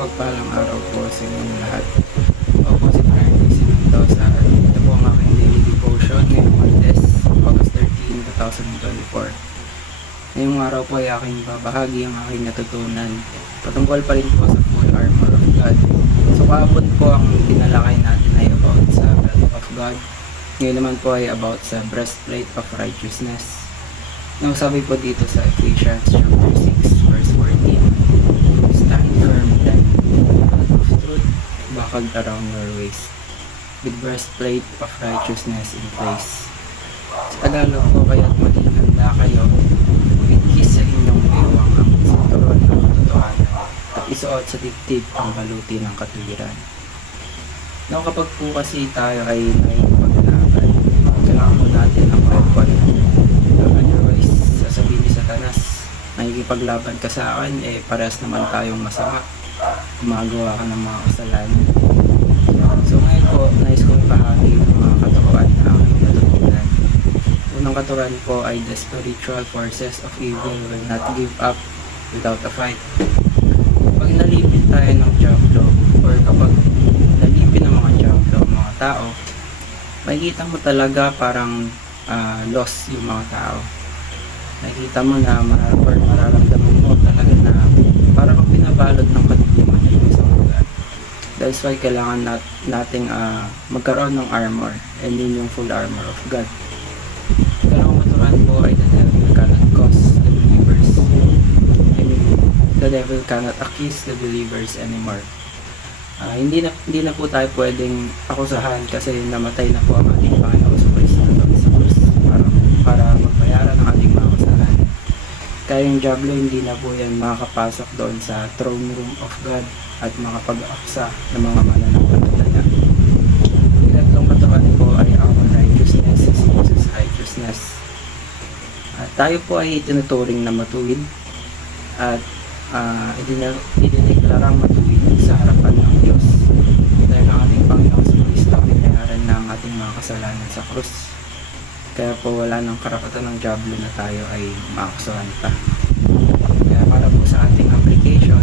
Mapagpalang araw po sa inyong lahat. Ako po si Frankie Simendoza at ito po ang aking daily devotion ngayong Martes, August 13, 2024. Ngayong araw po ay aking babahagi ang aking natutunan patungkol pa rin po sa full armor of God. So kahapon po ang tinalakay natin ay about sa belt of God. Ngayon naman po ay about sa breastplate of righteousness. Now sabi po dito sa Ephesians chapter 6 verse 14, stand firm then, of truth buckled around your waist, with breastplate of righteousness in place. Sa Tagalog po, kaya't maging handa kayo, bigkis sa inyong bewang ang sinturon ng katotohanan, at isuot sa dibdib ang baluti ng katuwiran. Now kapag po kasi tayo ay naipaglaban, kailangan po natin ang weapon. Otherwise, sasabihin ni Satanas, nakikipaglaban ka sa akin, parehas naman tayong masama, gumagawa ka ng mga kasalanan. So ngayon po, nais kong ipahagi ng mga katuruan na aking natutunan. Unang katuruan po ay the spiritual forces of evil will not give up without a fight. Pag nalipin tayo ng diablo, or kapag nalipin ng mga diablo, mga tao, makikita mo talaga parang lost yung mga tao. Nakikita mo na mararamdaman mo talaga na parang kang pinabalot ng kadiliman yung isang lugar. That's why kailangan nating magkaroon ng armor, and yun yung full armor of God. Dalawang maturan po ay the devil cannot cause the believers. The devil cannot accuse the believers anymore. Hindi na po tayo pwedeng akusahan kasi namatay na po ang ating Panginoon sa Kristo doon sa krus para magbayaran ng ating mga kasalanan. Kaya yung diablo hindi na po yan makakapasok doon sa throne room of God at makapag-aksa ng mga mananampalataya. Ikatlong katuruan po ay our righteousness is Jesus' righteousness. Tayo po ay tinuturing na matuwid at idineklarang matuwid sa harapan ng Diyos. Dahil ang ating Panginoon sa Kristo binayaran ng ating mga kasalanan sa krus. Kaya po wala nang karapatan ng diablo na tayo ay maakusahan pa. Kaya para po sa ating application,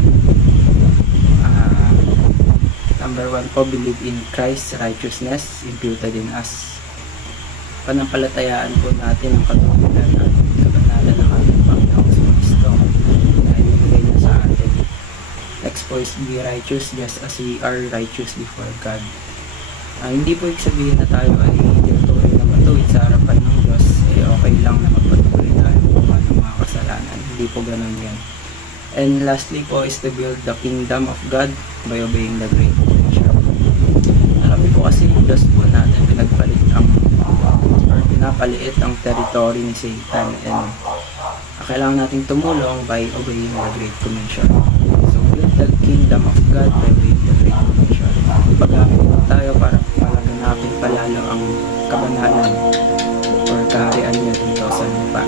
number 1 po, believe in Christ's righteousness imputed in us. Panampalatayaan po natin ang katuwiran at kabanalan ng ating Panginoon sa Kristo na ibigay niya sa atin. Next po is be righteous just as we are righteous before God. Hindi po ibig sabihin na tayo ay tinuturing na matuwid sa harapan ng Diyos, okay lang na magpatuloy tayo kung ano mga kasalanan. Hindi po ganun yan. And lastly po is to build the kingdom of God by obeying the Great Commission. Alam niyo po kasi yung Diyos po natin pinapaliit ang territory ni Satan, and kailangan nating tumulong by obeying the Great Commission. So build the kingdom of God by obeying the Great Commission. Paggamit tayo para palaganapin palalo ang kabanalan or kaharian niya dito sa lupa.